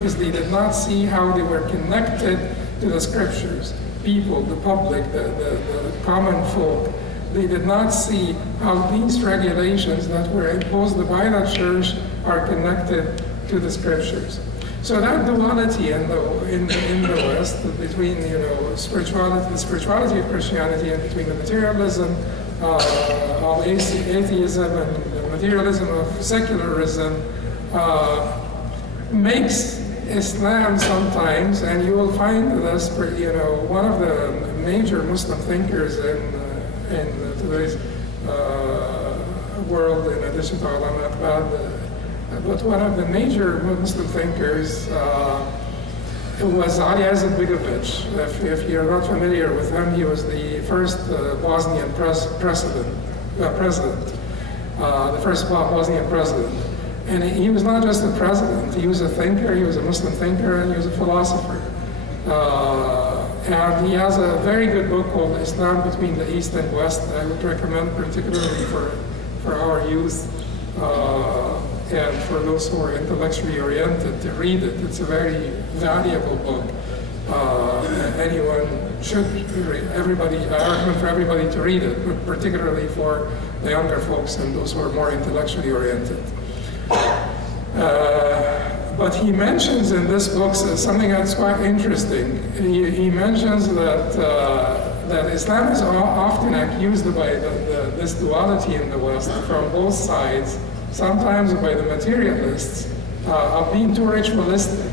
because they did not see how they were connected to the scriptures. People, the public, the common folk, they did not see how these regulations that were imposed by the church are connected to the scriptures. So that duality in the West between spirituality, the spirituality of Christianity, and between the materialism of atheism and the materialism of secularism makes Islam sometimes, and you will find this, one of the major Muslim thinkers in today's world, in addition to al-Haj, but one of the major Muslim thinkers was Ali Izetbegovic. If you're not familiar with him, he was the first Bosnian president, the first Bosnian president. And he was not just a president, he was a thinker, he was a Muslim thinker, and he was a philosopher. And he has a very good book called Islam Between the East and West. I would recommend particularly for our youth and for those who are intellectually oriented to read it. It's a very valuable book. Anyone should read, I recommend for everybody to read it, but particularly for the younger folks and those who are more intellectually oriented. But he mentions in this book something that's quite interesting. He mentions that Islam is often accused by this duality in the West from both sides, sometimes by the materialists, of being too ritualistic,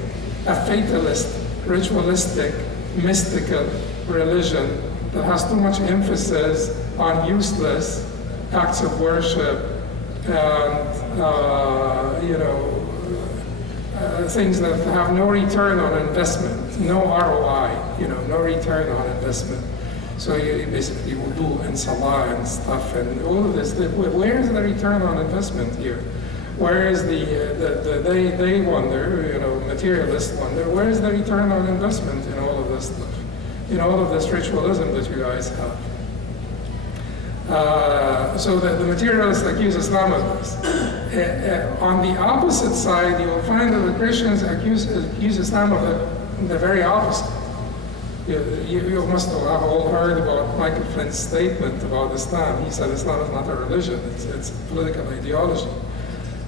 a fatalist, ritualistic, mystical religion that has too much emphasis on useless acts of worship and things that have no return on investment, no ROI, no return on investment. So you basically wudu and salah and stuff and all of this. Where is the return on investment here? Where is they wonder, materialist wonder, where is the return on investment in all of this stuff? In all of this ritualism that you guys have. So the materialists accuse Islam of this. On the opposite side, you will find that the Christians accuse Islam of the very opposite. You must have all heard about Michael Flint's statement about Islam. He said Islam is not a religion, it's a political ideology.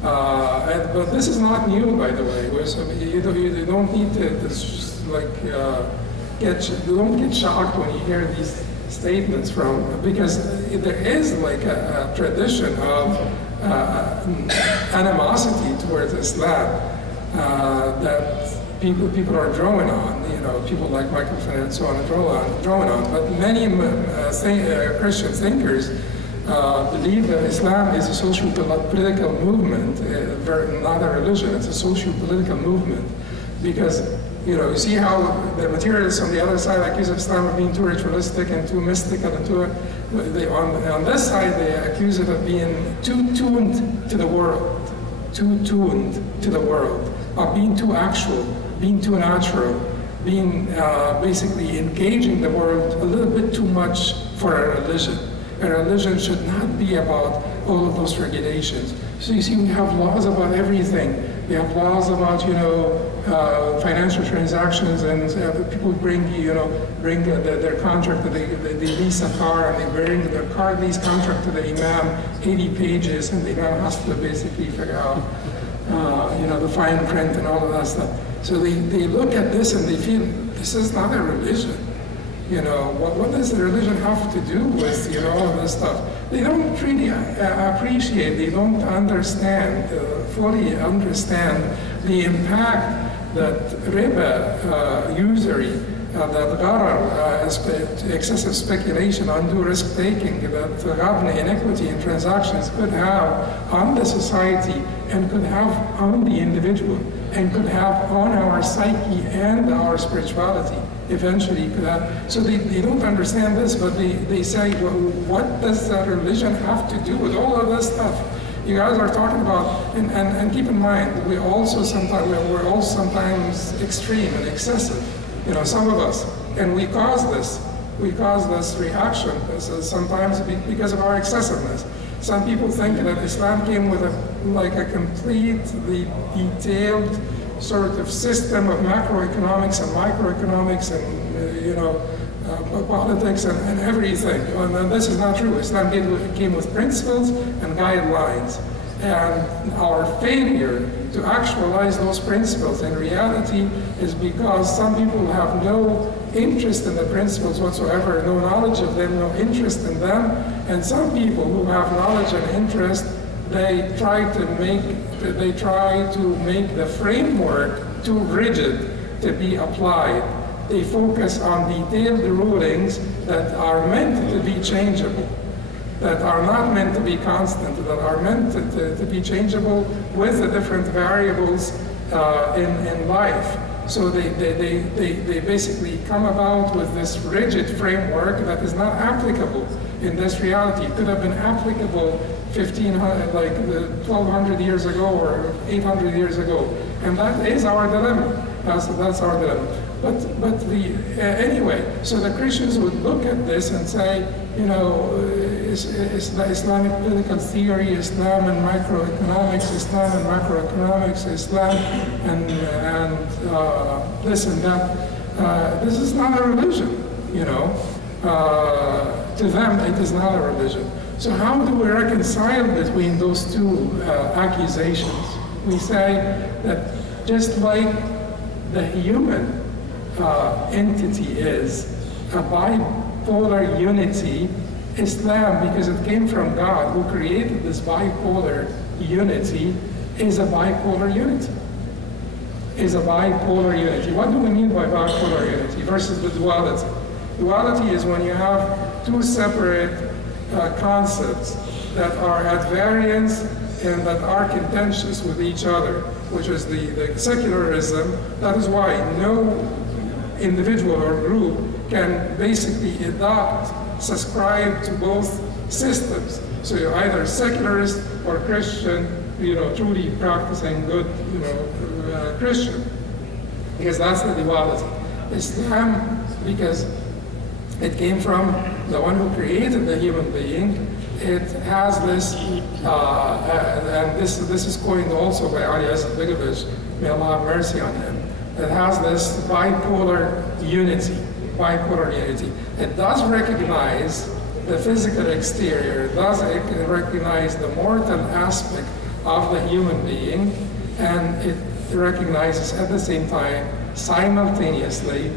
But this is not new, by the way. You don't need to don't get shocked when you hear these statements because there is like a tradition of animosity towards Islam that people are drawing on. People like Michael Flynn and so on are drawing on. But many Christian thinkers believe that Islam is a social political movement, not a religion. It's a social political movement because you see how the materialists on the other side accuse Islam of being too ritualistic and too mystical and on this side they accuse it of being too tuned to the world, of being too actual, being too natural, being basically engaging the world a little bit too much for a religion. A religion should not be about all of those regulations. So you see, we have laws about everything. We have laws about, financial transactions, and people bring their contract, they lease a car, and they bring their car lease contract to the imam, 80 pages, and the imam has to basically figure out, the fine print and all of that stuff. So they look at this and they feel, this is not a religion. What does the religion have to do with, all of this stuff? They don't really appreciate, they don't understand, fully understand the impact that riba, usury, that gharar, excessive speculation, undue risk-taking, that ghabn, inequity in transactions could have on the society and could have on the individual and could have on our psyche and our spirituality. Eventually could have. So they don't understand this, but they say, well, what does that religion have to do with all of this stuff? You guys are talking about, and keep in mind, we're also sometimes extreme and excessive, some of us, and we cause this reaction sometimes because of our excessiveness. Some people think that Islam came with a completely detailed sort of system of macroeconomics and microeconomics and politics and everything. And this is not true. Islam came with principles and guidelines. And our failure to actualize those principles in reality is because some people have no interest in the principles whatsoever, no knowledge of them, no interest in them. And some people who have knowledge and interest, they try to make the framework too rigid to be applied. They focus on detailed rulings that are meant to be changeable, that are not meant to be constant, that are meant to be changeable with the different variables in life. So they basically come about with this rigid framework that is not applicable in this reality. It could have been applicable 1,200 years ago or 800 years ago. And that is our dilemma. That's our dilemma. But anyway, so the Christians would look at this and say, Islamic political theory, Islam and microeconomics, Islam and macroeconomics, Islam and this and that. This is not a religion, To them, it is not a religion. So how do we reconcile between those two accusations? We say that just like the human entity is a bipolar unity, Islam, because it came from God who created this bipolar unity, is a bipolar unity. Is a bipolar unity. What do we mean by bipolar unity versus the duality? Duality is when you have two separate concepts that are at variance and that are contentious with each other, which is the secularism. That is why no individual or group can basically subscribe to both systems. So you're either secularist or Christian, truly practicing good, Christian, because that's the duality. Islam, because it came from the one who created the human being, it has this, and this is coined also by Ali Asad-Begovich, may Allah have mercy on him. It has this bipolar unity. It does recognize the physical exterior, it does recognize the mortal aspect of the human being, and it recognizes at the same time, simultaneously,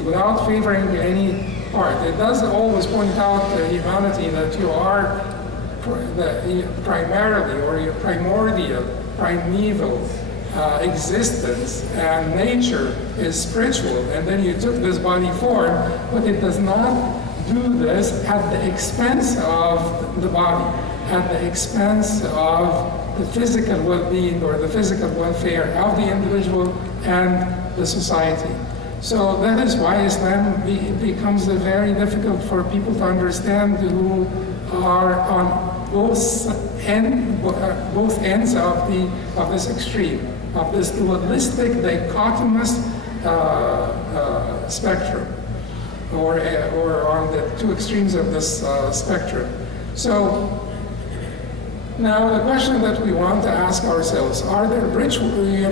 without favoring any part. It does always point out to humanity that you are primarily, or your primordial, primeval existence, and nature is spiritual, and then you took this body form, but it does not do this at the expense of the body, at the expense of the physical well-being or the physical welfare of the individual and the society. So that is why Islam becomes very difficult for people to understand who are on both ends of this extreme, of this dualistic, dichotomous spectrum, or on the two extremes of this spectrum. So now the question that we want to ask ourselves: are there rituals? We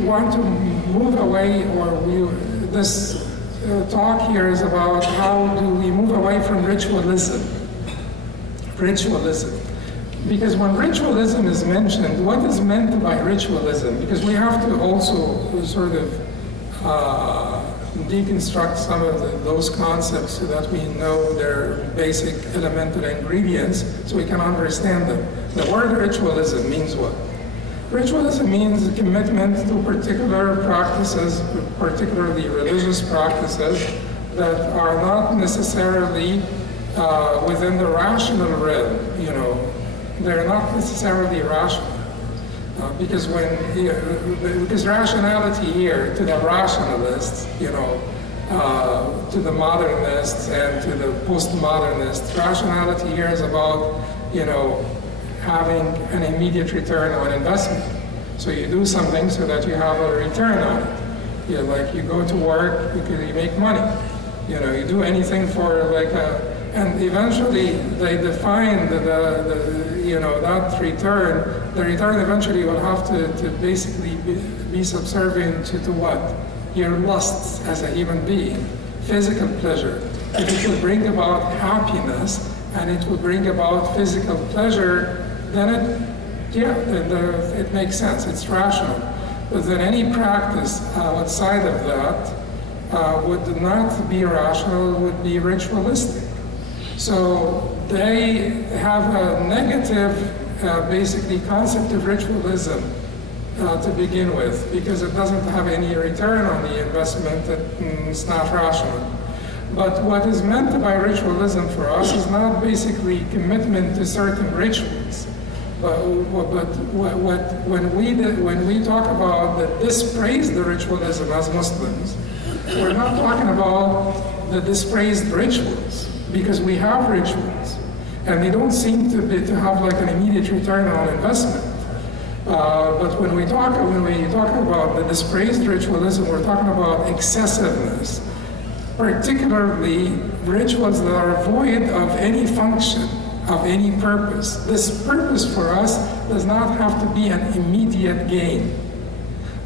want to move away, or this talk here is about how do we move away from ritualism. Ritualism. Because when ritualism is mentioned, what is meant by ritualism? Because we have to also sort of deconstruct some of those concepts so that we know their basic elemental ingredients so we can understand them. The word ritualism means what? Ritualism means a commitment to particular practices, particularly religious practices, that are not necessarily within the rational realm, They're not necessarily rational. Because rationality here, to the rationalists, to the modernists and to the postmodernists, rationality here is about, having an immediate return on investment. So you do something so that you have a return on it. Like you go to work, you make money. You do anything for like And eventually they define that return. The return eventually will have to basically be subservient to what? Your lusts as a human being, physical pleasure. If it will bring about happiness and it will bring about physical pleasure, then it makes sense, it's rational. But then any practice outside of that would not be rational, would be ritualistic. So they have a negative, basically, concept of ritualism to begin with, because it doesn't have any return on the investment, it's not rational. But what is meant by ritualism for us is not basically commitment to certain rituals. But when we talk about the dispraised ritualism as Muslims, we're not talking about the dispraised rituals, because we have rituals, and they don't seem to have like an immediate return on investment. But when we talk about the dispraised ritualism, we're talking about excessiveness, particularly rituals that are void of any function, of any purpose. This purpose for us does not have to be an immediate gain,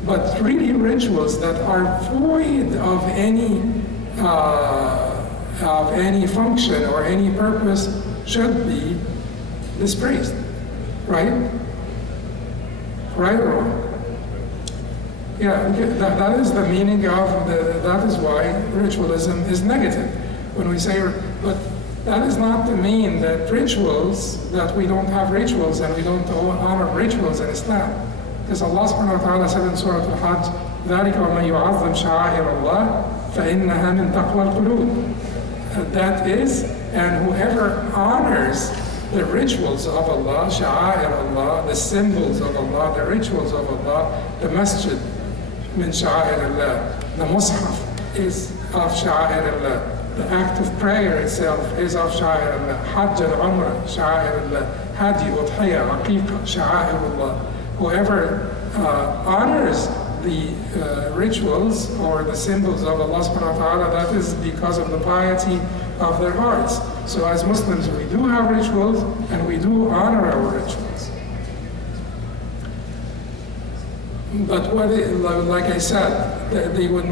but really rituals that are void of any function or any purpose should be dispraised, right? Right or wrong? Yeah, that is the meaning of that is why ritualism is negative. When we say, but that is not to mean that rituals, that we don't have rituals and we don't honor rituals in Islam. Because Allah subhanahu wa ta'ala said in Surah al-Haj, ذَلِكَ وَمَنْ يُعَظِّمْ شَعَائِرَ اللَّهِ فَإِنَّهَا مِنْ تَقْوَى الْقُلُوبِ. That is, and whoever honors the rituals of Allah, sha'air Allah, the symbols of Allah, the rituals of Allah, the masjid, min sha'air Allah, the mushaf is of sha'air Allah, the act of prayer itself is of sha'air Allah, hajj and umrah, sha'air Allah, hadi, udhiyah, aqiqah, sha'air Allah. Whoever honors the rituals or the symbols of Allah subhanahu wa ta'ala, that is because of the piety of their hearts. So as Muslims, we do have rituals and we do honor our rituals. But like I said, they would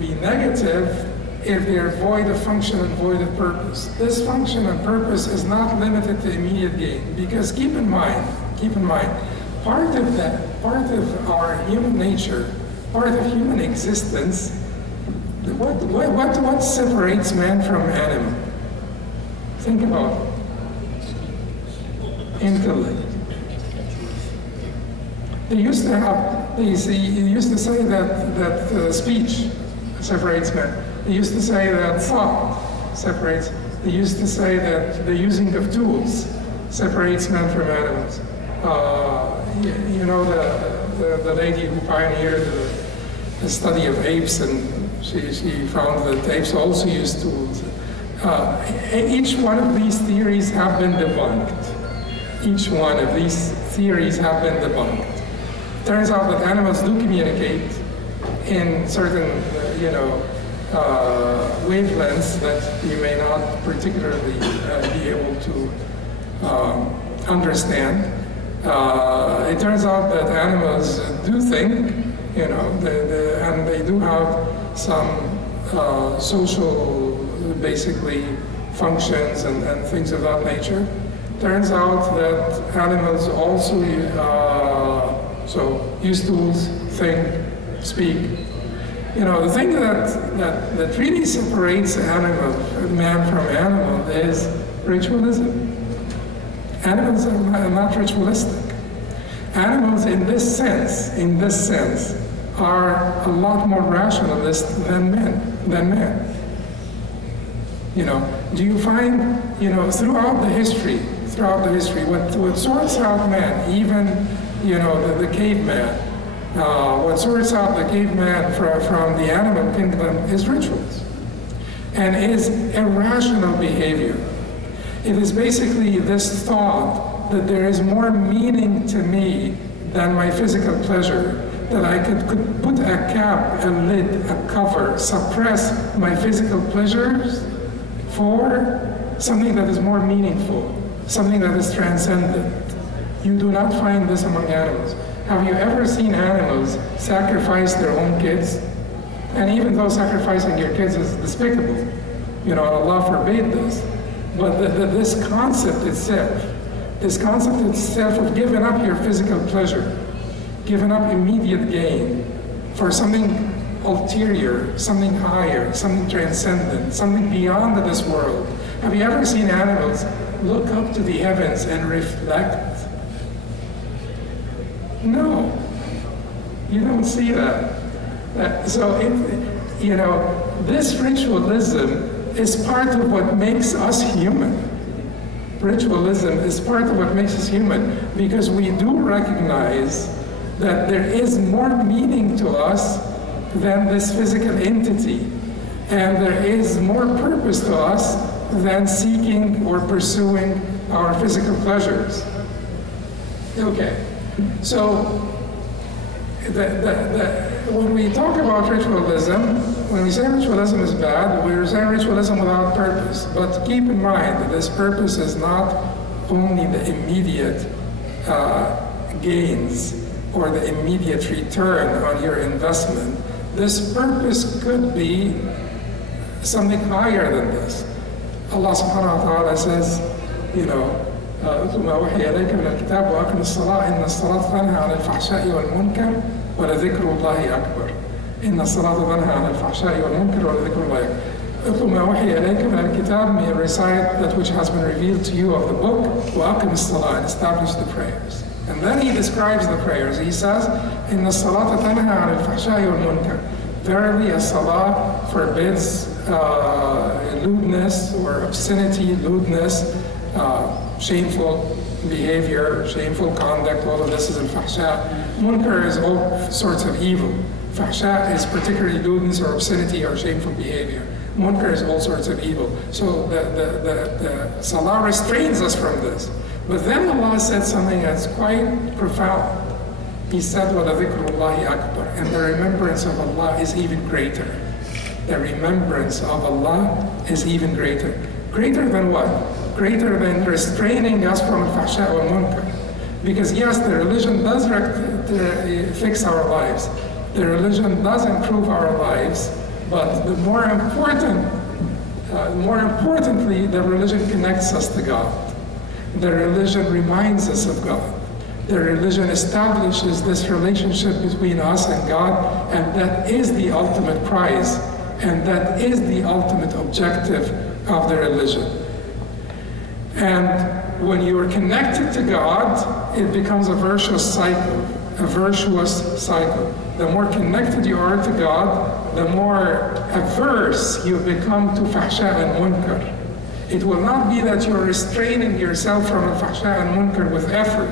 be negative if they're void of function and void of purpose. This function and purpose is not limited to immediate gain, because keep in mind, part of our human nature, part of human existence, what separates man from animal? Think about it. Intellect. They used to say that speech separates men. They used to say that thought separates. They used to say that the using of tools separates men from animals. You know the lady who pioneered the study of apes, and she found that apes also use tools. Each one of these theories have been debunked. Each one of these theories have been debunked. Turns out that animals do communicate in certain, wavelengths that you may not particularly be able to understand. It turns out that animals do think, and they do have some social, basically, functions and things of that nature. Turns out that animals also use tools, think, speak. The thing that really separates man from animal is ritualism. Animals are not ritualistic. Animals in this sense, are a lot more rationalist than men. Do you find, throughout the history, what sorts out man, even, the caveman, what sorts out the caveman from the animal kingdom is rituals, and is irrational behavior. It is basically this thought that there is more meaning to me than my physical pleasure, that I could put a cap, a lid, a cover, suppress my physical pleasures for something that is more meaningful, something that is transcendent. You do not find this among animals. Have you ever seen animals sacrifice their own kids? And even though sacrificing your kids is despicable, Allah forbade this, but this concept itself of giving up your physical pleasure, giving up immediate gain for something ulterior, something higher, something transcendent, something beyond this world. Have you ever seen animals look up to the heavens and reflect? No, you don't see that. This ritualism is part of what makes us human. Ritualism is part of what makes us human, because we do recognize that there is more meaning to us than this physical entity, and there is more purpose to us than seeking or pursuing our physical pleasures. Okay, so when we talk about ritualism, when we say ritualism is bad, we're saying ritualism without purpose. But keep in mind that this purpose is not only the immediate gains or the immediate return on your investment. This purpose could be something higher than this. Allah subhanahu wa ta'ala says, أتل ما أوحي إليك من الكتاب وأقم الصلاة إن الصلاة تنهى عن الفحشاء والمنكر ولذكر الله أكبر. إن الصلاة تنهى عن الفحشاء والمنكر ولذكر الله أكبر. أتل ما أوحي إليك من الكتاب, may recite that which has been revealed to you of the book, وأقم الصلاة, and establish the prayers. And then he describes the prayers. He says, إن الصلاة تنهى عن الفحشاء والمنكر. Verily, a salah forbids lewdness or obscenity, lewdness, shameful behavior, shameful conduct. All of this is al-fahsha. Munkar is all sorts of evil. Fahsha is particularly lewdness or obscenity or shameful behavior. Munkar is all sorts of evil. So the salah restrains us from this. But then Allah said something that's quite profound. He said, وَلَذِكْرُ اللَّهِ أَكْبَرُ, and the remembrance of Allah is even greater. The remembrance of Allah is even greater. Greater than what? Greater than restraining us from al-fahsha wal munkar. Because yes, the religion does fix our lives. The religion does improve our lives, but the more importantly, the religion connects us to God. The religion reminds us of God. The religion establishes this relationship between us and God, and that is the ultimate prize, and that is the ultimate objective of the religion. And when you are connected to God, it becomes a virtuous cycle, a virtuous cycle. The more connected you are to God, the more averse you become to fahsha and munkar. It will not be that you're restraining yourself from fahsha and munkar with effort.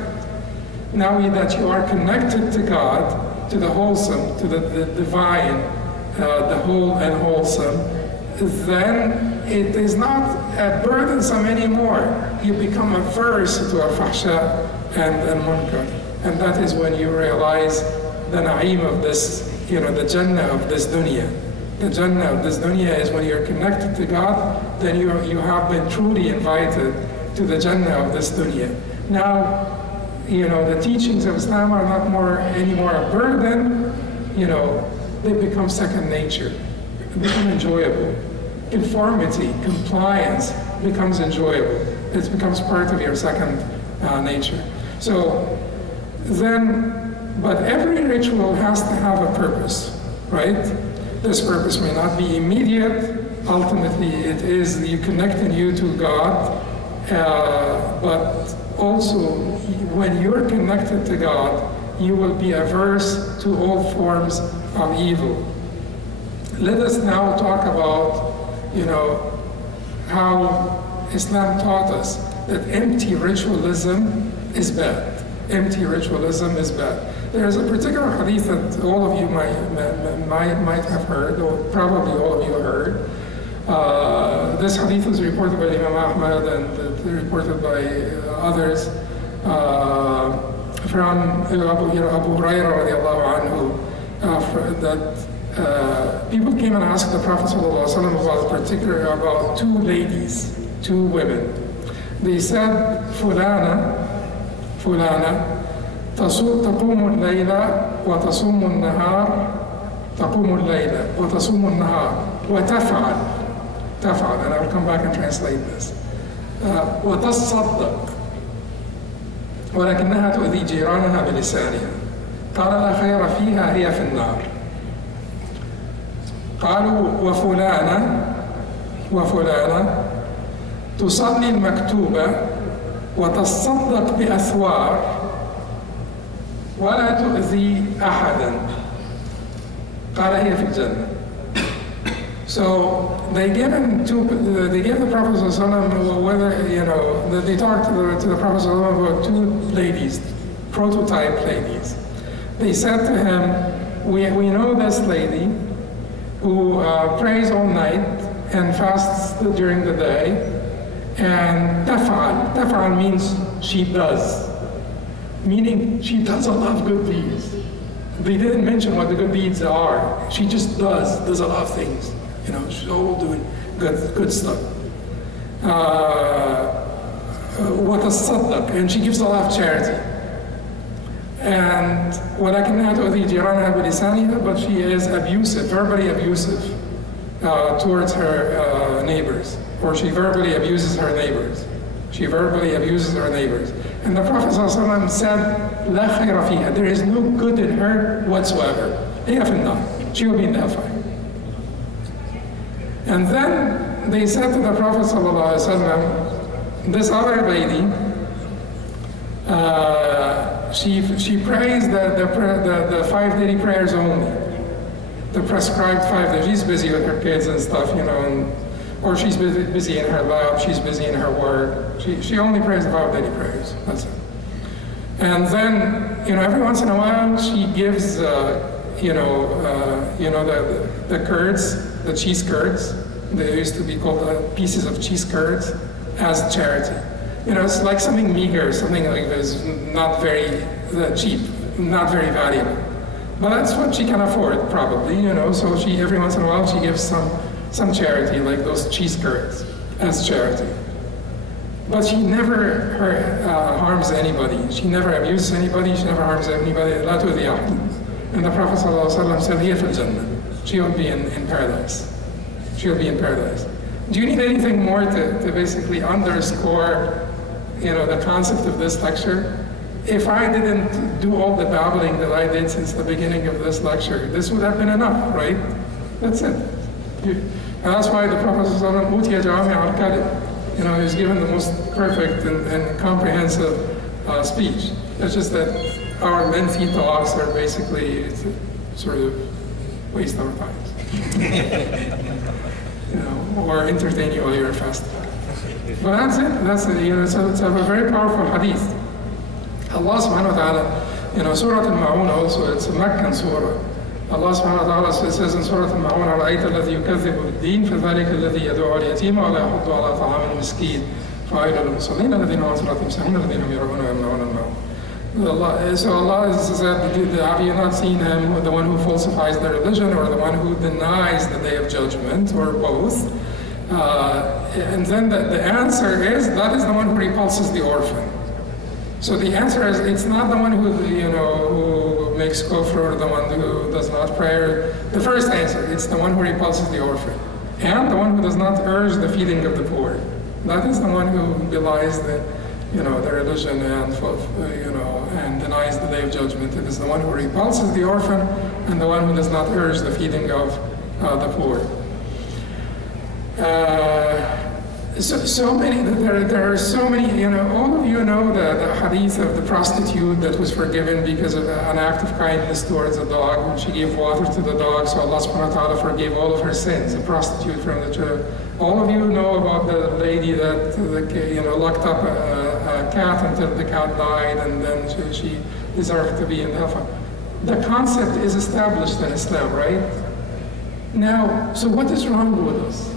Now that you are connected to God, to the wholesome, to the divine, the whole and wholesome, then it is not burdensome anymore. You become averse to al-fahsha and munkar. And that is when you realize the na'im of this, the jannah of this dunya. The jannah of this dunya is when you're connected to God, then you have been truly invited to the jannah of this dunya. Now, the teachings of Islam are not anymore a burden, they become second nature, they become enjoyable. Conformity, compliance becomes enjoyable. It becomes part of your second nature. So then, but every ritual has to have a purpose, right? This purpose may not be immediate. Ultimately, it is you connecting you to God, but also when you're connected to God, you will be averse to all forms of evil. Let us now talk about, how Islam taught us that empty ritualism is bad. Empty ritualism is bad. There is a particular hadith that all of you might have heard, or probably all of you heard. This hadith was reported by Imam Ahmad and reported by others from Abu Hurairah radiallahu anhu, that people came and asked the Prophet ﷺ about two ladies, two women. They said, Fulana, تقوم الليل وتصوم النهار تقوم الليل وتصوم النهار وتفعل and I'll come back and translate this وتصدق ولكنها تؤذي جيرانها بلسانها قال لا خير فيها هي في النار قالوا وفلانة تصلي المكتوبة وتصدق بأثوار ولا تؤذي أحدا قال هي في الجنة. So they gave the Prophet ﷺ whether, they talked to the Prophet ﷺ about two ladies, prototype ladies. They said to him, we know this lady who prays all night and fasts during the day, and taf'al means she does, meaning she does a lot of good deeds. They didn't mention what the good deeds are. She just does a lot of things. She's all doing good stuff. وتصدق, and she gives a lot of charity. And ولكنها تؤذي جيرانها بلسانها, but she is abusive, verbally abusive towards her neighbors, or she verbally abuses her neighbors. She verbally abuses her neighbors. And the Prophet ﷺ said, لا خير فيها, there is no good in her whatsoever. هي في النار, she will be in the hellfire. And then they said to the Prophet ﷺ, this other lady, she prays the 5 daily prayers only, the prescribed 5 days. She's busy with her kids and stuff, or she's busy in her lab, she's busy in her work. She only prays the 5 daily prayers, that's it. And then, every once in a while she gives, the curds, the cheese curds, they used to be called pieces of cheese curds, as charity. It's like something meager, something like this, not very cheap, not very valuable. But that's what she can afford, probably, so she, every once in a while, she gives some charity, like those cheese curds, as charity. But she never harms anybody. She never abuses anybody, she never harms anybody. لا تؤذي أحد. And the Prophet ﷺ said, هي في الجنة. She will be in paradise. She will be in paradise. Do you need anything more to basically underscore, the concept of this lecture? If I didn't do all the babbling that I did since the beginning of this lecture, this would have been enough, right? That's it. And that's why the Prophet ﷺ, he was given the most perfect and comprehensive speech. It's just that our lengthy talks are basically sort of waste our time. Or entertain you while you're fasting. But that's it. That's it. So it's a very powerful hadith. Allah subhanahu wa ta'ala, Surah Al-Ma'un also, it's a Meccan surah. Allah subhanahu wa ta'ala says in Surah Al-Ma'un, أَرَأَيْتَ الَّذِي يُكَذِّبُ بِالدِّينِ فَذَلِكَ الَّذِي يَدُعُ الْيَتِيمَ وَلَا يَحُضُّ عَلَى طَعَامِ الْمِسْكِينِ فَوَيْلٌ لِلْمُصَلِّينَ الَّذِينَ هُمْ عَنْ صَلَاتِهِمْ سَاهُونَ الَّذِينَ هُمْ يُرَاءُونَ وَيَمْنَعُونَ الْمَاعُونَ. So Allah said, have you not seen him, the one who falsifies the religion, or the one who denies the day of judgment, or both? And then the answer is, that is the one who repulses the orphan. So the answer is, it's not the one who makes kufr, or the one who does not pray. The first answer, it's the one who repulses the orphan, and the one who does not urge the feeding of the poor. That is the one who belies the religion and denies the day of judgment. It is the one who repulses the orphan, and the one who does not urge the feeding of the poor. There are so many, all of you know the hadith of the prostitute that was forgiven because of an act of kindness towards a dog. When she gave water to the dog, so Allah subhanahu wa ta'ala forgave all of her sins, a prostitute from the church. All of you know about the lady that locked up a cat until the cat died, and then she deserved to be in hellfire. The concept is established in Islam, right? Now, so what is wrong with us?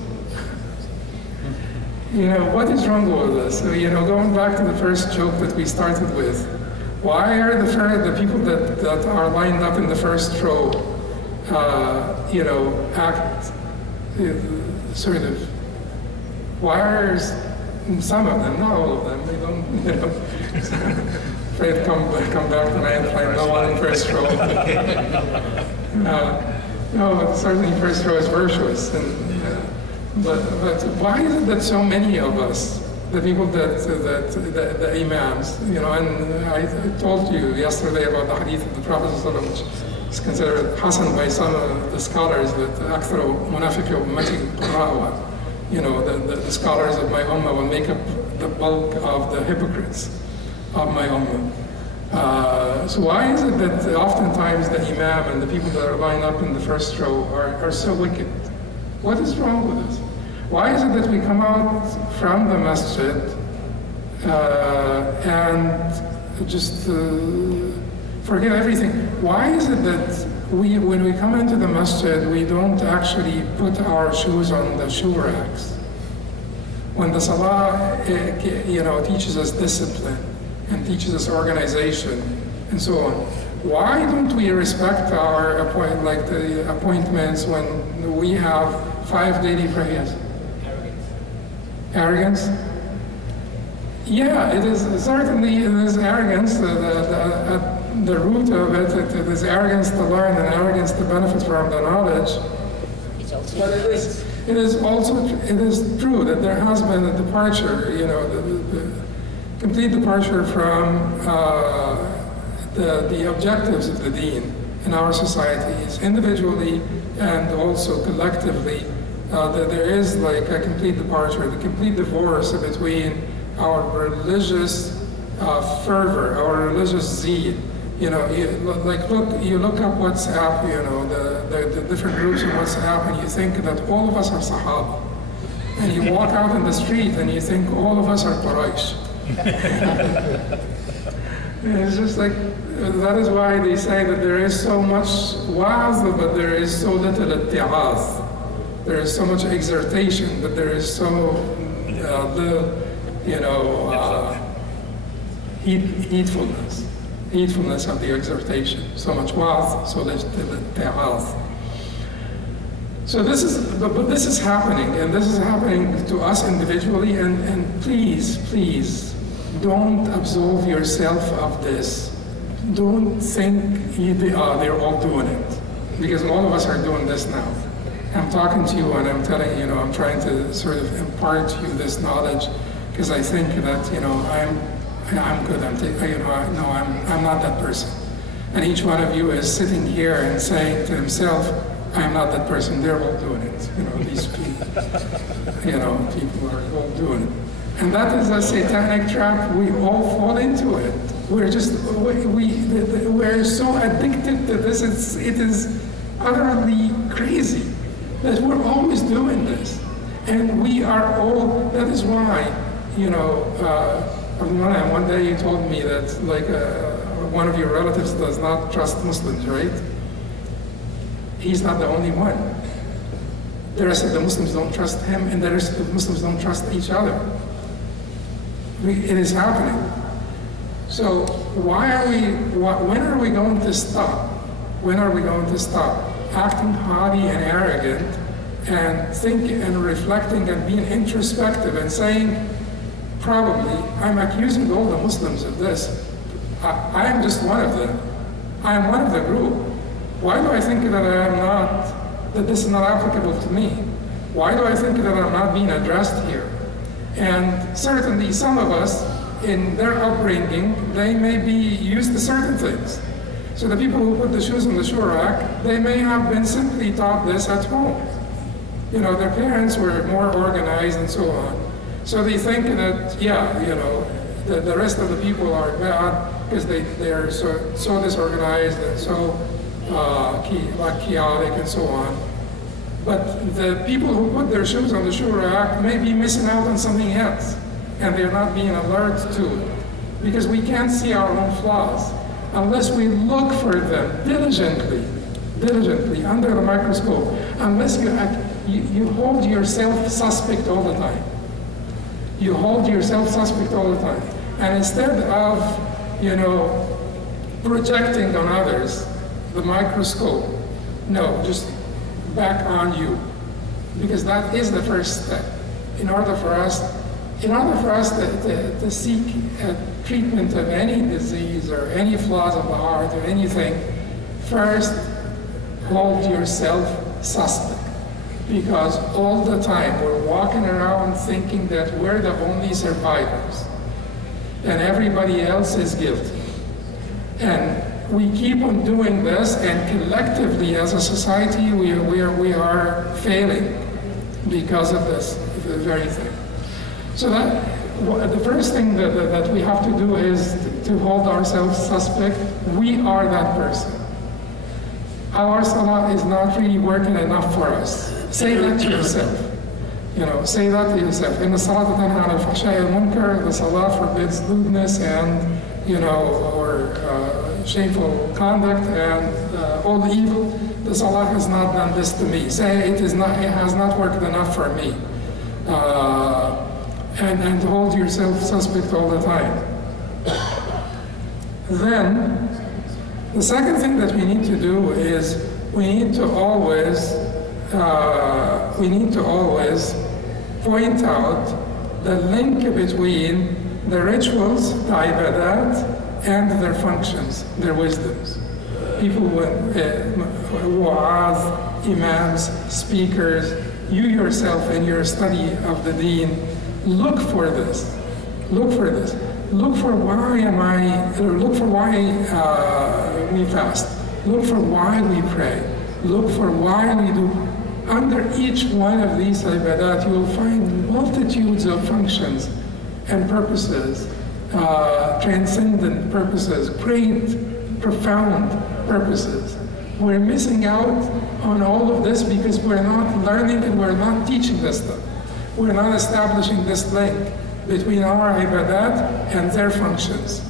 What is wrong with us? So, going back to the first joke that we started with, why are the people that are lined up in the first row act sort of, why are some of them, not all of them, they don't afraid come back tonight and find no one in first row. No, certainly first row is virtuous. But why is it that so many of us, the people the imams, and I told you yesterday about the hadith of the Prophet which is considered Hasan by some of the scholars, that أكثر منافق أمتي قراء, the scholars of my ummah will make up the bulk of the hypocrites of my ummah. So why is it that oftentimes the imam and the people that are lined up in the first row are so wicked? What is wrong with us? Why is it that we come out from the masjid and just forget everything? Why is it that when we come into the masjid, we don't actually put our shoes on the shoe racks? When the salah, teaches us discipline and teaches us organization and so on, why don't we respect our the appointments when we have 5 daily prayers? Arrogance? Yeah, it is certainly arrogance. The root of it is arrogance to learn and arrogance to benefit from the knowledge. But it is true that there has been a departure, the complete departure from the objectives of the deen in our societies, individually and also collectively. There is like a complete departure, the complete divorce between our religious fervor, our religious zeal. You look up WhatsApp, the different groups in WhatsApp, and you think that all of us are Sahaba. And you walk out in the street and you think all of us are Quraysh. It's just like, that is why they say that there is so much wa'az, but there is so little itti'az. There is so much exhortation, but there is so little, heedfulness of the exhortation. So much wa'az, so little itti'az. So this is happening, and this is happening to us individually, and please, don't absolve yourself of this. Don't think they're all doing it, because all of us are doing this now. I'm talking to you and I'm telling you, I'm trying to sort of impart to you this knowledge, because I think that, I'm good, I'm not that person. And each one of you is sitting here and saying to himself, I'm not that person, they're all doing it. These people, people are all doing it. And that is a satanic trap. We all fall into it. We're so addicted to this, it is utterly crazy that we're always doing this. And we are all, that is why, one day you told me that one of your relatives does not trust Muslims, right? He's not the only one. The rest of the Muslims don't trust him, and the rest of the Muslims don't trust each other. It is happening. So when are we going to stop? When are we going to stop acting haughty and arrogant and thinking and reflecting and being introspective and saying, probably, I'm accusing all the Muslims of this. I am just one of them. I am one of the group. Why do I think that this is not applicable to me? Why do I think that I'm not being addressed here? And certainly some of us, in their upbringing, they may be used to certain things. So the people who put the shoes on the shoe rack, they may have been simply taught this at home. Their parents were more organized and so on. So they think that, the rest of the people are bad because they are so disorganized and so chaotic and so on. But the people who put their shoes on the shoe rack may be missing out on something else, and they're not being alert to it, because we can't see our own flaws unless we look for them diligently under the microscope, unless you hold yourself suspect all the time. You hold yourself suspect all the time. And instead of, projecting on others the microscope No, just back on you. Because that is the first step. In order for us to seek treatment of any disease or any flaws of the heart or anything, first hold yourself suspect. Because all the time we're walking around thinking that we're the only survivors and everybody else is guilty. And we keep on doing this, and collectively as a society we are failing because of this very thing. So that the first thing that we have to do is to hold ourselves suspect. We are that person. Our salah is not really working enough for us. Say that to yourself. Say that to yourself. In the salah tanha 'anil fahsha'i wal munkar, the salah forbids lewdness and or shameful conduct and all the evil. The salah has not done this to me. Say it has not worked enough for me. And hold yourself suspect all the time. Then, the second thing that we need to do is we need to always point out the link between the rituals, the ibadat, and their functions, their wisdoms. People, wa'az, imams, speakers, you yourself in your study of the deen, look for this. Look for this. Look for why we fast. Look for why we pray. Look for why we do. Under each one of these ibadat, you will find multitudes of functions and purposes, transcendent purposes, great, profound purposes. We're missing out on all of this because we're not learning and we're not teaching this stuff. We're not establishing this link between our ibadat and their functions,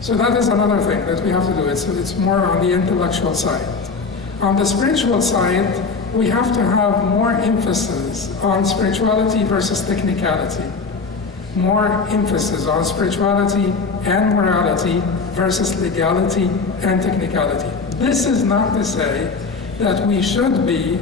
So that is another thing that we have to do. It's more on the intellectual side. On the spiritual side, we have to have more emphasis on spirituality versus technicality. More emphasis on spirituality and morality versus legality and technicality. This is not to say that we should be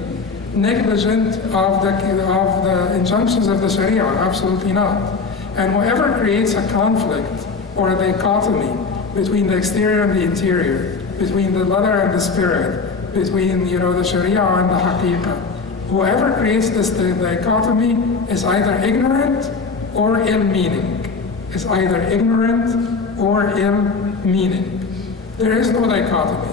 negligent of the injunctions of the Sharia, absolutely not. And whoever creates a conflict or a dichotomy between the exterior and the interior, between the letter and the spirit, between the Sharia and the Haqiqah, whoever creates this dichotomy is either ignorant or ill-meaning. Is either ignorant or ill-meaning. There is no dichotomy.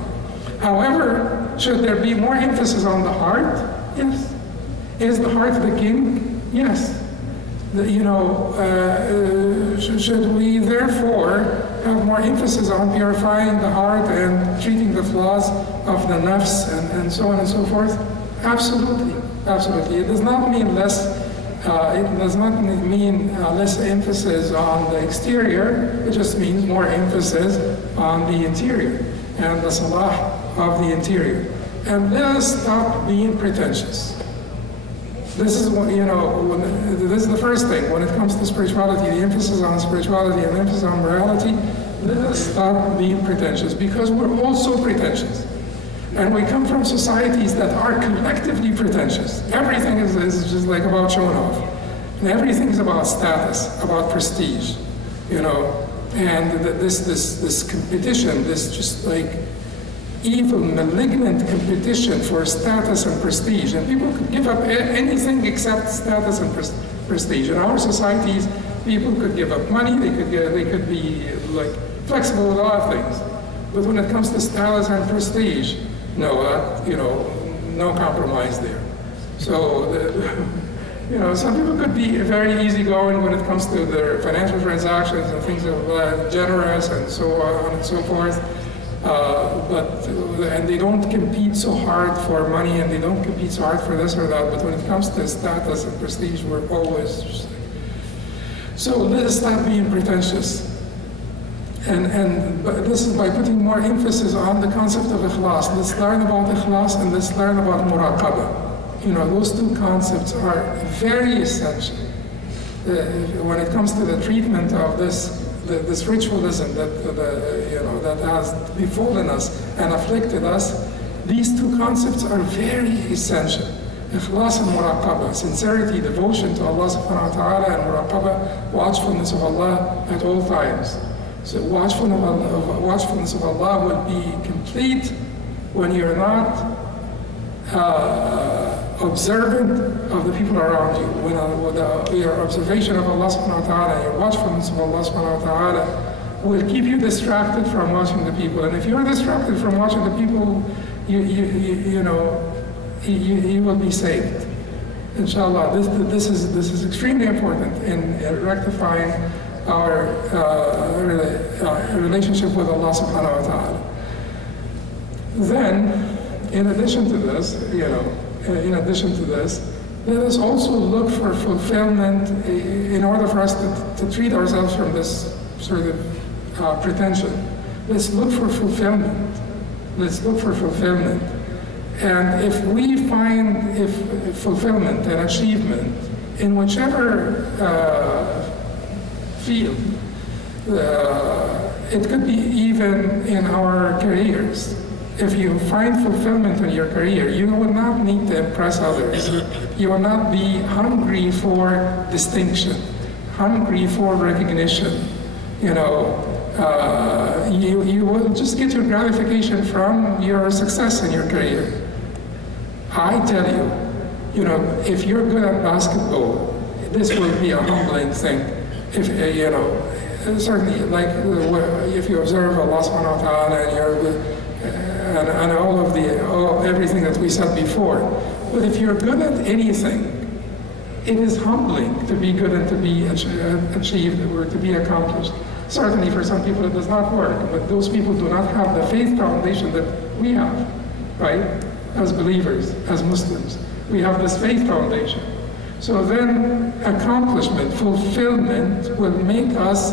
However, should there be more emphasis on the heart? Yes. Is the heart the king? Yes. Should we therefore have more emphasis on purifying the heart and treating the flaws of the nafs and so on and so forth? Absolutely. Absolutely. It does not mean less. It does not mean less emphasis on the exterior. It just means more emphasis on the interior and the salah of the interior. And let us stop being pretentious. This is what, this is the first thing when it comes to spirituality, the emphasis on spirituality and emphasis on morality. Let us stop being pretentious because we're also pretentious. And we come from societies that are collectively pretentious. Everything is just like about showing off. And everything is about status, about prestige, And this competition, this just like evil, malignant competition for status and prestige. And people could give up anything except status and prestige. In our societies, people could give up money, they could be like flexible with a lot of things. But when it comes to status and prestige, no, no compromise there. So, some people could be very easygoing when it comes to their financial transactions and things generous and so on and so forth. And they don't compete so hard for money and they don't compete so hard for this or that. But when it comes to status and prestige, we're always just like, so let us stop being pretentious. But this is by putting more emphasis on the concept of ikhlas. Let's learn about ikhlas and let's learn about muraqabah. Those two concepts are very essential when it comes to the treatment of this ritualism that has befallen us and afflicted us. These two concepts are very essential. Ikhlas and muraqabah, sincerity, devotion to Allah subhanahu wa ta'ala, and muraqabah, watchfulness of Allah at all times. So watchfulness of Allah will be complete when you're not observant of the people around you. When your observation of Allah subhanahu wa ta'ala, your watchfulness of Allah subhanahu wa ta'ala will keep you distracted from watching the people. And if you're distracted from watching the people, you will be saved. Inshallah, this is extremely important in rectifying our relationship with Allah subhanahu wa ta'ala. Then, in addition to this, let us also look for fulfillment in order for us to treat ourselves from this sort of pretension. Let's look for fulfillment. Let's look for fulfillment. And if we find fulfillment and achievement in whichever field, it could be even in our careers. If you find fulfillment in your career, you will not need to impress others. You will not be hungry for distinction, hungry for recognition. You will just get your gratification from your success in your career. I tell you, if you're good at basketball, this will be a humbling thing. If certainly, like if you observe Allah subhanahu wa ta'ala and all of everything that we said before. But if you're good at anything, it is humbling to be good and to be achieved or to be accomplished. Certainly for some people it does not work, but those people do not have the faith foundation that we have, right? As believers, as Muslims. We have this faith foundation. So then accomplishment, fulfillment will make us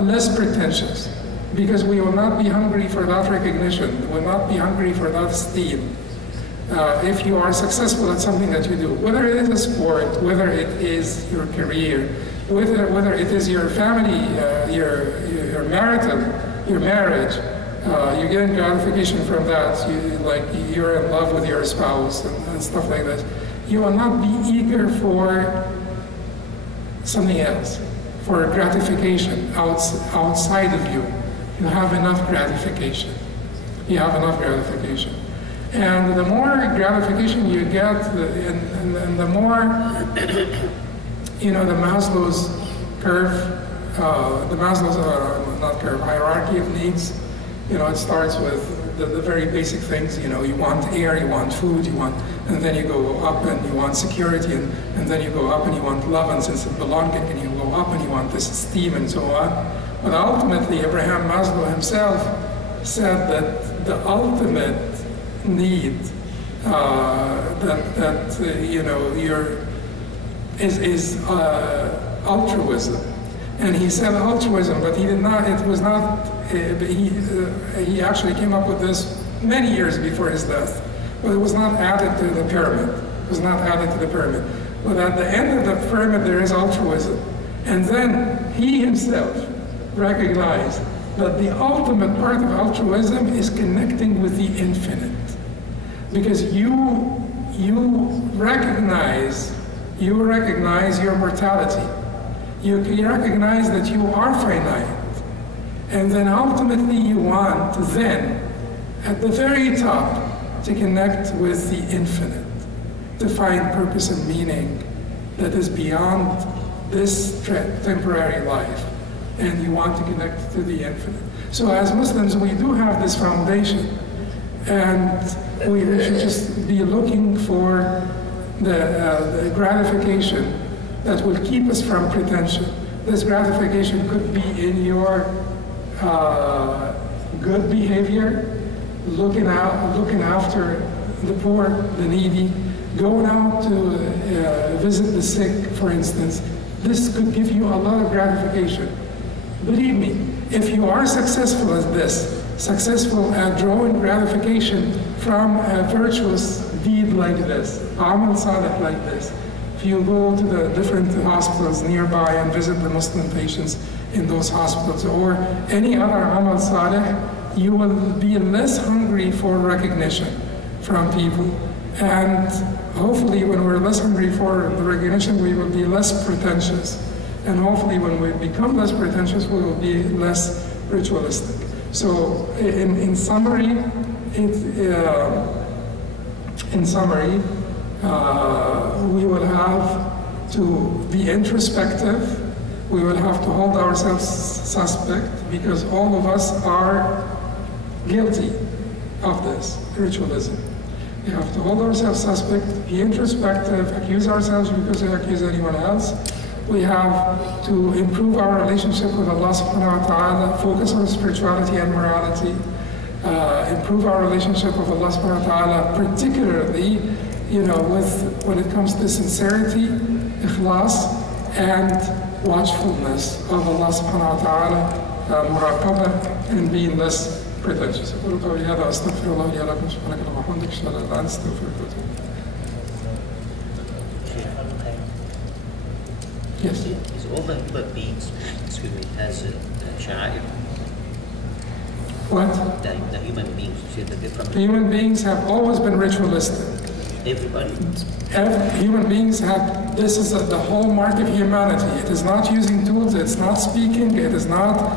less pretentious, because we will not be hungry for that recognition, we will not be hungry for that esteem. If you are successful at something that you do, whether it is a sport, whether it is your career, whether it is your family, your marriage, you get gratification from that, you're in love with your spouse and stuff like that. You will not be eager for something else, for gratification outside of you. You have enough gratification. You have enough gratification. And the more gratification you get, and the more, the Maslow's curve, the Maslow's, not curve, hierarchy of needs, it starts with the very basic things. You want air, you want food, and then you go up and you want security, and then you go up and you want love and sense of belonging, and you go up and you want this esteem and so on. But ultimately, Abraham Maslow himself said that the ultimate need is altruism. And he said altruism, but he did not. It was not. He actually came up with this many years before his death, but it was not added to the pyramid. It was not added to the pyramid. But at the end of the pyramid, there is altruism, and then he himself recognized that the ultimate part of altruism is connecting with the infinite, because you recognize your mortality. You recognize that you are finite, and then ultimately you want then, at the very top, to connect with the infinite, to find purpose and meaning that is beyond this temporary life. And you want to connect to the infinite. So as Muslims, we do have this foundation, and we should just be looking for the gratification that will keep us from pretension. This gratification could be in your good behavior, looking after the poor, the needy, going out to visit the sick, for instance. This could give you a lot of gratification. Believe me, if you are successful at this, successful at drawing gratification from a virtuous deed like this, amal salih like this, if you go to the different hospitals nearby and visit the Muslim patients in those hospitals, or any other amal salih, you will be less hungry for recognition from people. And hopefully when we're less hungry for the recognition, we will be less pretentious. And hopefully when we become less pretentious, we will be less ritualistic. So in summary, we will have to be introspective. We will have to hold ourselves suspect, because all of us are guilty of this ritualism. We have to hold ourselves suspect, be introspective, accuse ourselves because we accuse anyone else. We have to improve our relationship with Allah subhanahu wa ta'ala, focus on spirituality and morality, improve our relationship with Allah subhanahu wa ta'ala, particularly, when it comes to sincerity, ikhlas, and watchfulness of Allah subhanahu wa ta'ala, muraqabah, and being less pretentious. أقول قولي هذا أستغفر الله لي ولكم سبحانك اللهم وبحمدك أشهد أن لا إله إلا أنت أستغفرك وأتوب إليك. Yes. Is all the human beings, has a sha'air? What? The human beings, you see the different. Human beings have always been ritualistic. Everybody. Human beings have, this is the hallmark of humanity. It is not using tools, it's not speaking, it is not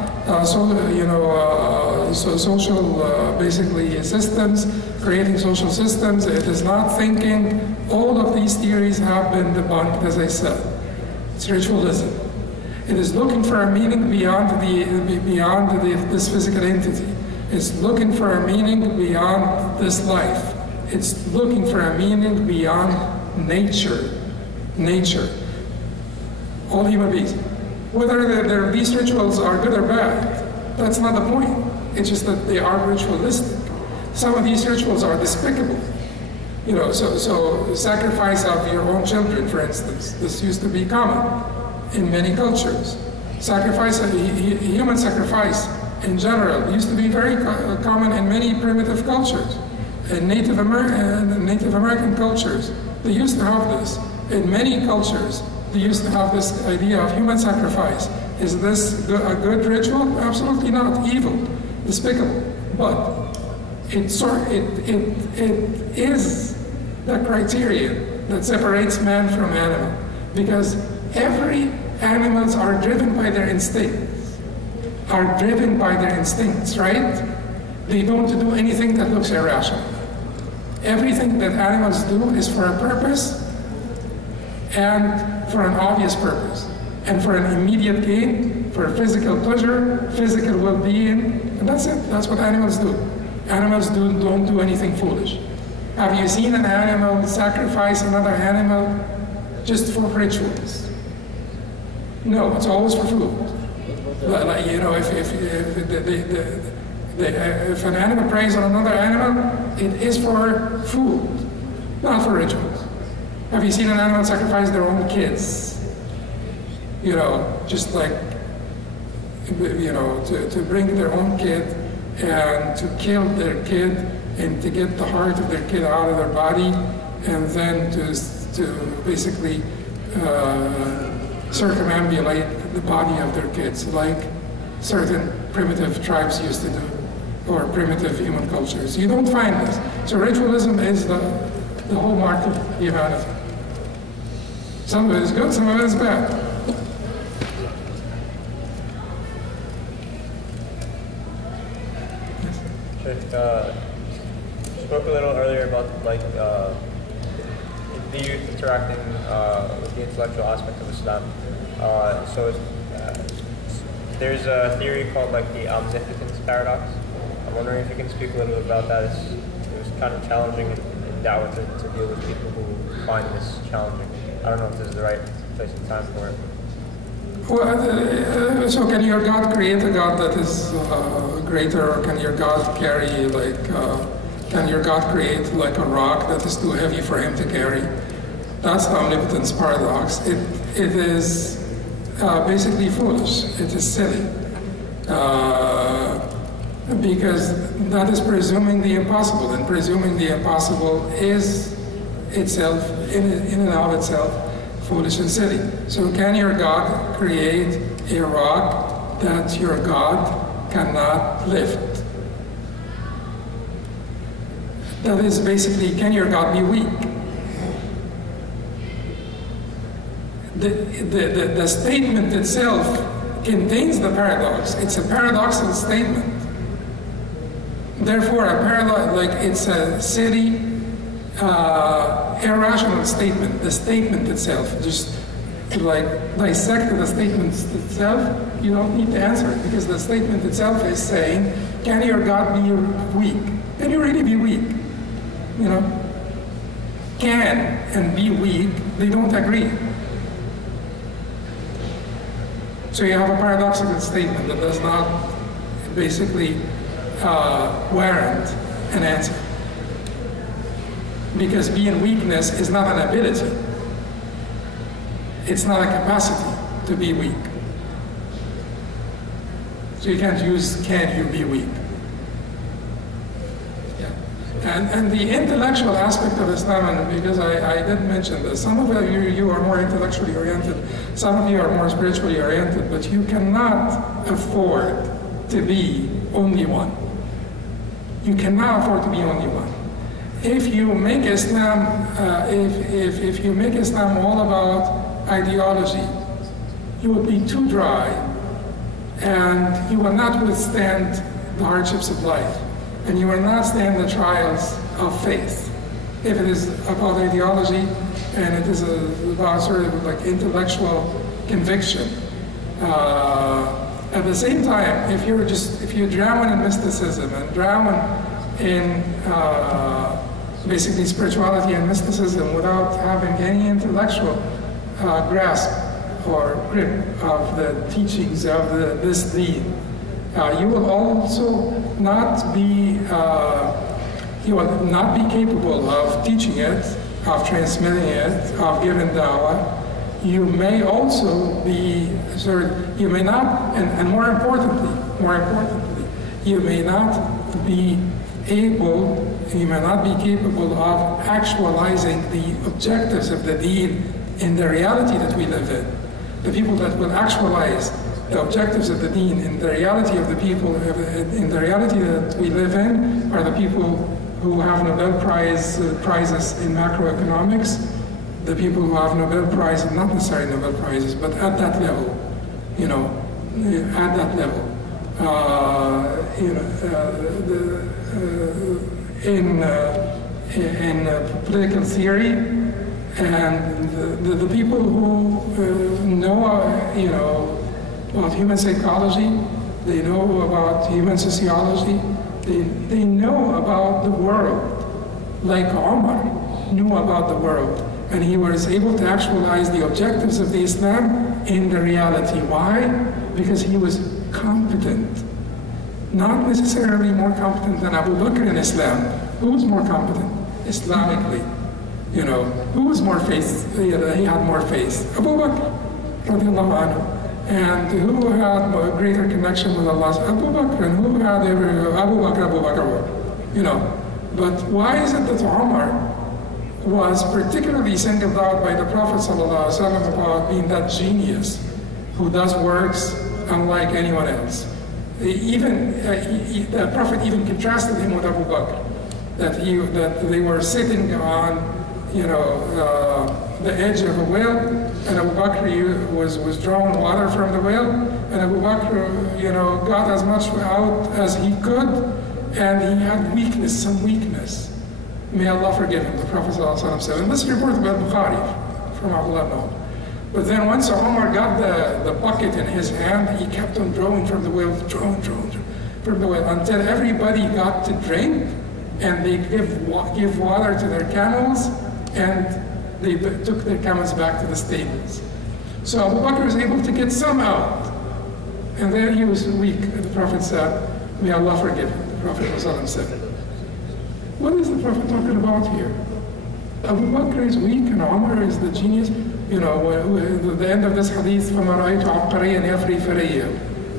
social, basically, systems, creating social systems. It is not thinking. All of these theories have been debunked, as I said. It's ritualism. It is looking for a meaning beyond this physical entity. It's looking for a meaning beyond this life. It's looking for a meaning beyond nature. Nature. All human beings. Whether these rituals are good or bad, that's not the point. It's just that they are ritualistic. Some of these rituals are despicable. So sacrifice of your own children, for instance. This used to be common in many cultures. Human sacrifice in general used to be very common in many primitive cultures. In Native American cultures, they used to have this. In many cultures, they used to have this idea of human sacrifice. Is this a good ritual? Absolutely not. Evil, despicable. But it is the criterion that separates man from animal, because every animals are driven by their instincts. Right? They don't do anything that looks irrational. Everything that animals do is for a purpose and for an obvious purpose, and for an immediate gain, for physical pleasure, physical well-being, and that's it. That's what animals do. Animals don't do anything foolish. Have you seen an animal sacrifice another animal just for rituals? No, it's always for food. If an animal preys on another animal, it is for food, not for rituals. Have you seen an animal sacrifice their own kids? Just like, to bring their own kid and to kill their kid and to get the heart of their kid out of their body, and then to basically circumambulate the body of their kids, like certain primitive tribes used to do, or primitive human cultures. You don't find this. So ritualism is the hallmark of humanity. Some of it is good, some of it is bad. Sure. You spoke a little earlier about the youth interacting with the intellectual aspect of Islam. There's a theory called the omnipotence paradox. I'm wondering if you can speak a little bit about that. It was kind of challenging in da'wah to deal with people who find this challenging. I don't know if this is the right place and time for it. Well, so can your God create a God that is greater, or can your God carry, can your God create a rock that is too heavy for him to carry? That's the omnipotence paradox. It is basically foolish. It is silly. Because that is presuming the impossible, and presuming the impossible is itself, in and of itself, foolish and silly. So can your God create a rock that your God cannot lift? That is basically, can your God be weak? The statement itself contains the paradox. It's a paradoxical statement. Therefore, a paradox, like it's a silly, irrational statement. The statement itself, just like dissect the statement itself, you don't need to answer it because the statement itself is saying, can your God be weak? Can you really be weak? You know, can and be weak, they don't agree. So you have a paradoxical statement that does not basically warrant an answer. Because being weakness is not an ability. It's not a capacity to be weak. So you can't use, can you be weak? Yeah. And the intellectual aspect of Islam, and because I did mention this, some of you are more intellectually oriented, some of you are more spiritually oriented, but you cannot afford to be only one. You cannot afford to be only one. If you make Islam, if you make Islam all about ideology, you will be too dry, and you will not withstand the hardships of life, and you will not stand the trials of faith. If it is about ideology, and it is about sort of like intellectual conviction. At the same time, if you drown in mysticism and drown in basically spirituality and mysticism without having any intellectual grasp or grip of the teachings of this deen, you will also not be capable of teaching it, of transmitting it, of giving dawah. You may also be you may not, and more importantly, you may not be capable of actualizing the objectives of the deen in the reality that we live in. The people that will actualize the objectives of the deen in the reality of the people, in the reality that we live in, are the people who have Nobel prizes in macroeconomics, the people who have Nobel prizes, not necessarily Nobel prizes, but at that level, you know, at that level. In political theory, and the people who know, you know, about human psychology, they know about human sociology, they know about the world, like Omar knew about the world, and he was able to actualize the objectives of the Islam in the reality. Why? Because he was competent. Not necessarily more competent than Abu Bakr in Islam. Who was more competent Islamically? You know, who was more faith? He had more faith. Abu Bakr, radiallahu anhu. And who had a greater connection with Allah? Abu Bakr. And who had Abu Bakr, you know. But why is it that Umar was particularly singled out by the Prophet ﷺ about being that genius who does works unlike anyone else? The Prophet even contrasted him with Abu Bakr, that they were sitting on, you know, the edge of a well, and Abu Bakr was drawing water from the well, and Abu Bakr, you know, got as much out as he could, and he had some weakness. May Allah forgive him, the Prophet ﷺ said. And this is reported by Bukhari from Abdullah ibn Umar. But then once Umar got the bucket in his hand, he kept on drawing from the well, drawing from the well, until everybody got to drink, and they give water to their camels, and they took their camels back to the stables. So Abu Bakr was able to get some out, and then he was weak. And the Prophet said, may Allah forgive him. The Prophet ﷺ said, what is the Prophet talking about here? Abu Bakr is weak and Umar is the genius. You know, the end of this hadith, فَمَا رَأَيْتُ عَبْقَرِيًّا يَفْرِي فَرِيًّا.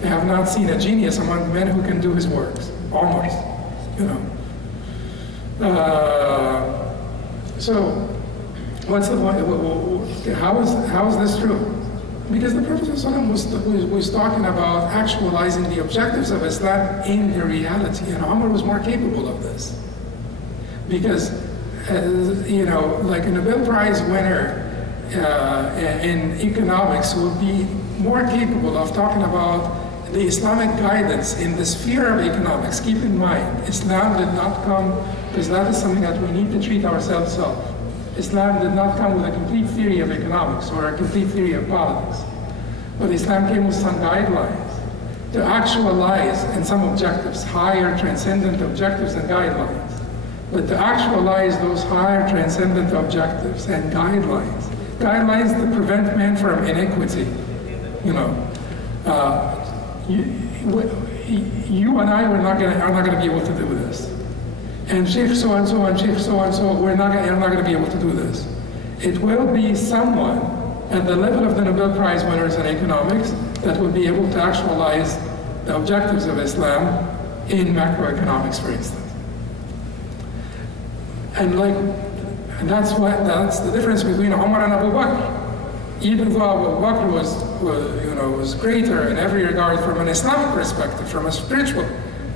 I have not seen a genius among men who can do his works. Umar, you know. So, what's the point? How is this true? Because the Prophet ﷺ was talking about actualizing the objectives of Islam in the reality, and Umar was more capable of this. Because, you know, like a Nobel Prize winner in economics will be more capable of talking about the Islamic guidance in the sphere of economics. Keep in mind, Islam did not come, because that is something that we need to treat ourselves of. Islam did not come with a complete theory of economics or a complete theory of politics. But Islam came with some guidelines to actualize in some objectives, higher transcendent objectives and guidelines. But to actualize those higher transcendent objectives and guidelines to prevent man from iniquity, you know. You and I are not going to be able to do this. And Sheikh so-and-so and Sheikh so-and-so, are not going to be able to do this. It will be someone at the level of the Nobel Prize winners in economics that will be able to actualize the objectives of Islam in macroeconomics, for instance. And that's the difference between Umar and Abu Bakr. Even though Abu Bakr was greater in every regard from an Islamic perspective, from a spiritual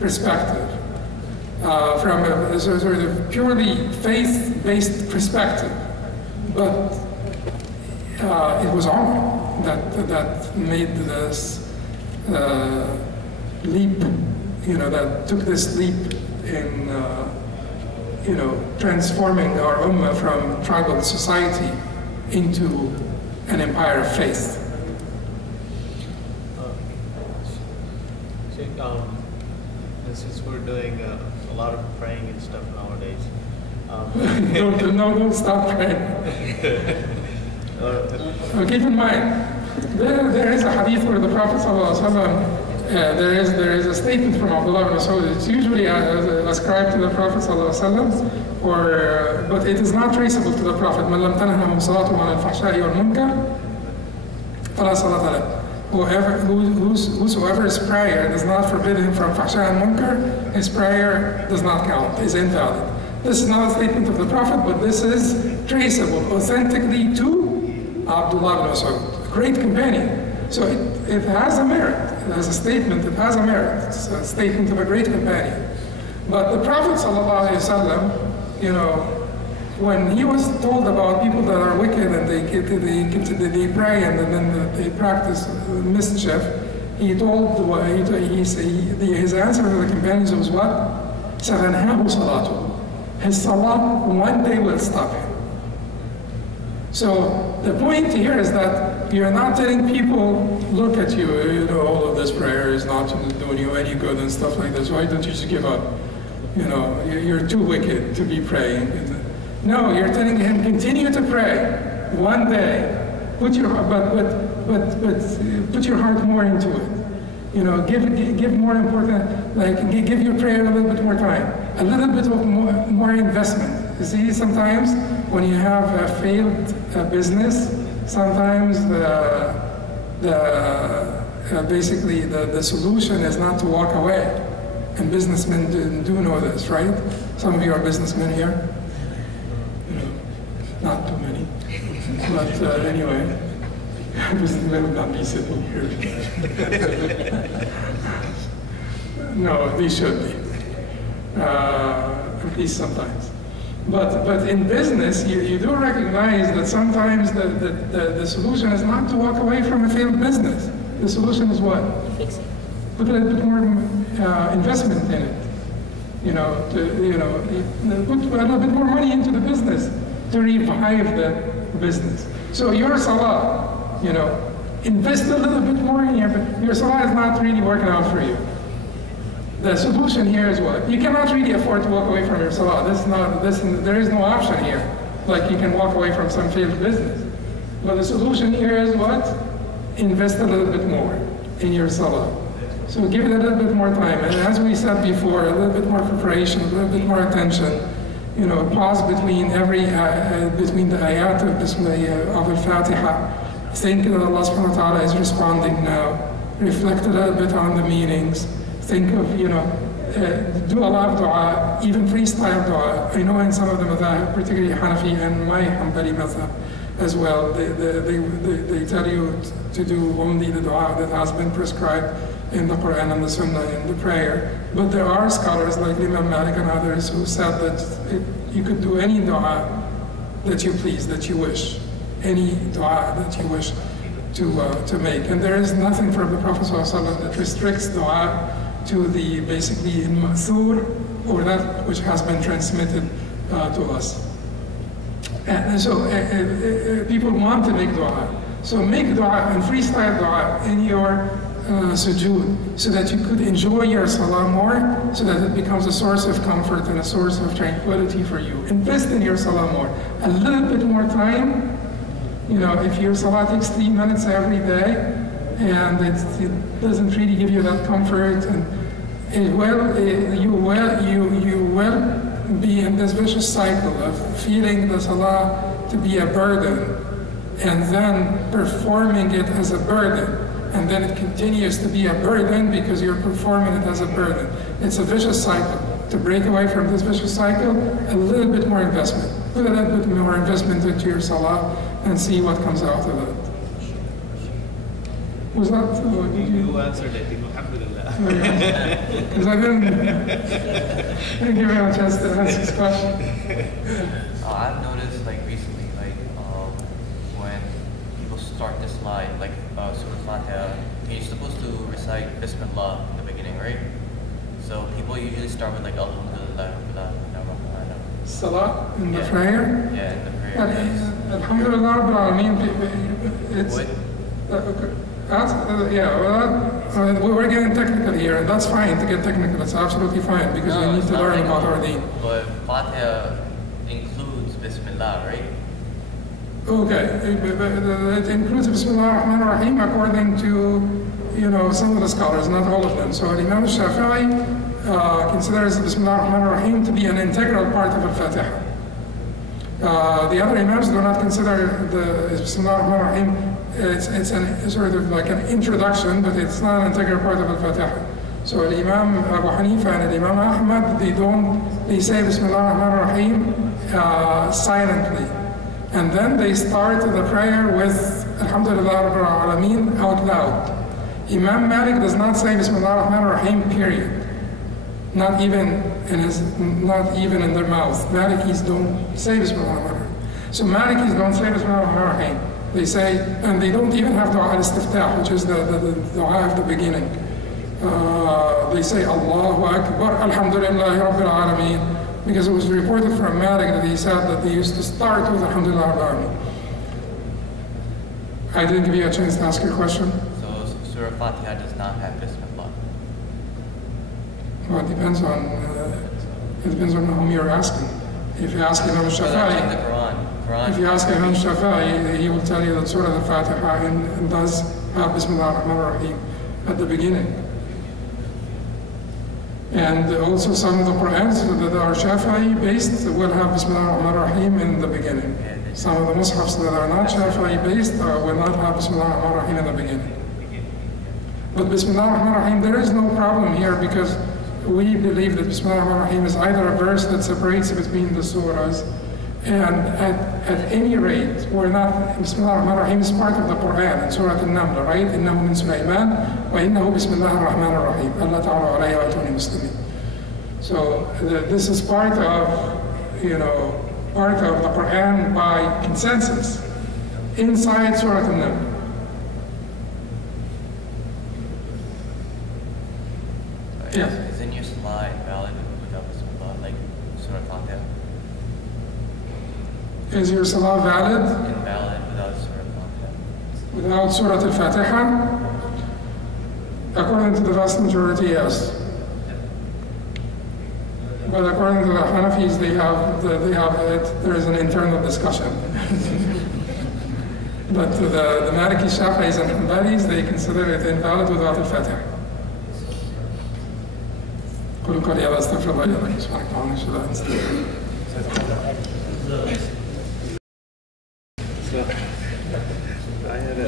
perspective, from a sort of purely faith-based perspective, but it was Umar that made this leap, that took this leap in, transforming our ummah from tribal society into an empire of faith. Since we're doing a lot of praying and stuff nowadays, don't stop praying. Keep in mind, there is a hadith where the Prophet ﷺ, there is a statement from Abdullah ibn Mas'ud. It's usually ascribed to the Prophet ﷺ, but it is not traceable to the Prophet. مَنْ لَمْ تَنْهَهُمْ صَلَاتُهُ عَنِ الْفَحْشَاءِ وَالْمُنكَرِ فَلَا صَلَاةَ لَهُ. Whosoever's prayer does not forbid him from fahsha and munkar, his prayer does not count, is invalid. This is not a statement of the Prophet, but this is traceable authentically to Abdullah ibn Mas'ud, a great companion. So it has a merit. It has a statement, it has a merit. It's a statement of a great companion. But the Prophet ﷺ, when he was told about people that are wicked and they pray and then they practice mischief, he told, his answer to the companions was what? سَغَنْهَاهُ صَلَاتُهُ. His salah one day will stop him. So the point here is that you're not telling people, look at you, all of this prayer is not doing you any good and stuff like this. Why don't you just give up? You're too wicked to be praying. No, you're telling him, continue to pray. One day, put your heart more into it. Give more important, give your prayer a little bit more time, a little bit of more investment. You see, sometimes when you have a failed business, sometimes basically the solution is not to walk away. And businessmen do know this, right? Some of you are businessmen here. Not too many. But anyway, businessmen would not be sitting here. No, they should be. At least sometimes. But in business, you do recognize that sometimes the solution is not to walk away from a failed business. The solution is what? Fix it. Put a little bit more investment in it. Put a little bit more money into the business to revive the business. So your salah, invest a little bit more in your salah is not really working out for you. The solution here is what? You cannot really afford to walk away from your salah. There is no option here. Like you can walk away from some failed business. But the solution here is what? Invest a little bit more in your salah. So give it a little bit more time. And as we said before, a little bit more preparation, a little bit more attention. Pause between between the ayat of al-Fatiha. Think that Allah subhanahu wa ta'ala is responding now. Reflect a little bit on the meanings. Think of, do a lot of dua, even freestyle dua. I know in some of the madhab, particularly Hanafi and my Hanbali madhab as well, they tell you to do only the dua that has been prescribed in the Quran and the Sunnah in the prayer. But there are scholars like Imam Malik and others who said that you could do any dua that you please, that you wish, any dua that you wish to make. And there is nothing from the Prophet ﷺ that restricts dua to the basically al-ma'thur, or that which has been transmitted to us. And so people want to make dua. So make dua and freestyle dua in your sujood, so that you could enjoy your salah more, so that it becomes a source of comfort and a source of tranquility for you. Invest in your salah more. A little bit more time. You know, if your salah takes 3 minutes every day, and it doesn't really give you that comfort, and you will be in this vicious cycle of feeling the salah to be a burden, and then performing it as a burden, and then it continues to be a burden because you're performing it as a burden. It's a vicious cycle. To break away from this vicious cycle, a little bit more investment. Put a little bit more investment into your salah and see what comes out of it. Was that? You answered it. Alhamdulillah. Because I didn't give him a chance to answer his question. I've noticed, like recently, like when people start this line, like Surah Fatiha, you're supposed to recite Bismillah in the beginning, right? So people usually start with like Alhamdulillah, Salah in the prayer? Yeah, in the prayer. Alhamdulillah, it's... we're getting technical here, and that's fine to get technical. It's absolutely fine, because we need to learn about our deen. But Fatiha includes Bismillah, right? Okay, it includes Bismillah ar-Rahman ar-Rahim according to, some of the scholars, not all of them. So Imam Shafi'i considers Bismillah ar-Rahman ar-Rahim to be an integral part of Al-Fatiha. The other Imams do not consider the Bismillah ar-Rahman ar-Rahim, it's sort of like an introduction, but it's not an integral part of Al-Fatiha. So Imam Abu Hanifa and Imam Ahmad, they say Bismillah ar-Rahman ar-Rahim silently. And then they start the prayer with Alhamdulillah Rabbil Alameen out loud. Imam Malik does not say Bismillah ar-Rahman ar-Rahim, period. Not even in their mouth. Malikis don't say Bismillah ar-Rahman ar-Rahim. So Malikis don't say Bismillah ar-Rahman ar-Rahim. They say, and they don't even have dua al-istiftah, which is the dua of the beginning. They say Allahu Akbar, Alhamdulillahi Rabbil Alameen, because it was reported from Malik that he said that they used to start with Alhamdulillah Rabbil Alameen. I didn't give you a chance to ask your question. So Surah Fatiha does not have Bismillah. Well, it depends on whom you're asking. If you ask Imam Shafi'i, if you ask Imam Shafi'i, he will tell you that Surah Al-Fatiha does have Bismillah ar-Rahman ar-Rahim at the beginning. And also some of the Qur'ans that are Shafi'i based will have Bismillah ar-Rahman ar-Rahim in the beginning. Some of the Mus'hafs that are not Shafi'i based will not have Bismillah ar-Rahman ar-Rahim in the beginning. But Bismillah ar-Rahman ar-Rahim, there is no problem here, because we believe that Bismillah ar-Rahman ar-Rahim is either a verse that separates between the surahs, and at any rate, we're not, Bismillah ar-Rahman ar-Rahim is part of the Quran in Surah Al-Naml, right? إِنَّهُ مِن سُلَيْمَانَ وَإِنَّهُ بِسْمِ اللَّهِ الرَّحْمَنِ الرَّحِيمِ أَلَّا تَعْلُوا عَلَيَّ وَأْتُونِي مُسْلِمِينَ. So this is part of, part of the Quran by consensus inside Surah Al-Naml. Yeah. Isn't your salah invalid without Bismillah, like Surah Fatiha? Is your salah valid? Invalid without Surah Fatiha. Without Surah Al-Fatiha? According to the vast majority, yes. But according to the Hanafis, there is an internal discussion. But the Maliki, Shafi'is, and Hanbalis, they consider it invalid without Al-Fatiha. قل قولي هذا استغفر الله لي ولكم سبحانك اللهم وبحمدك. So I had a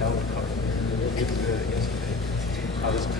note card yesterday. I was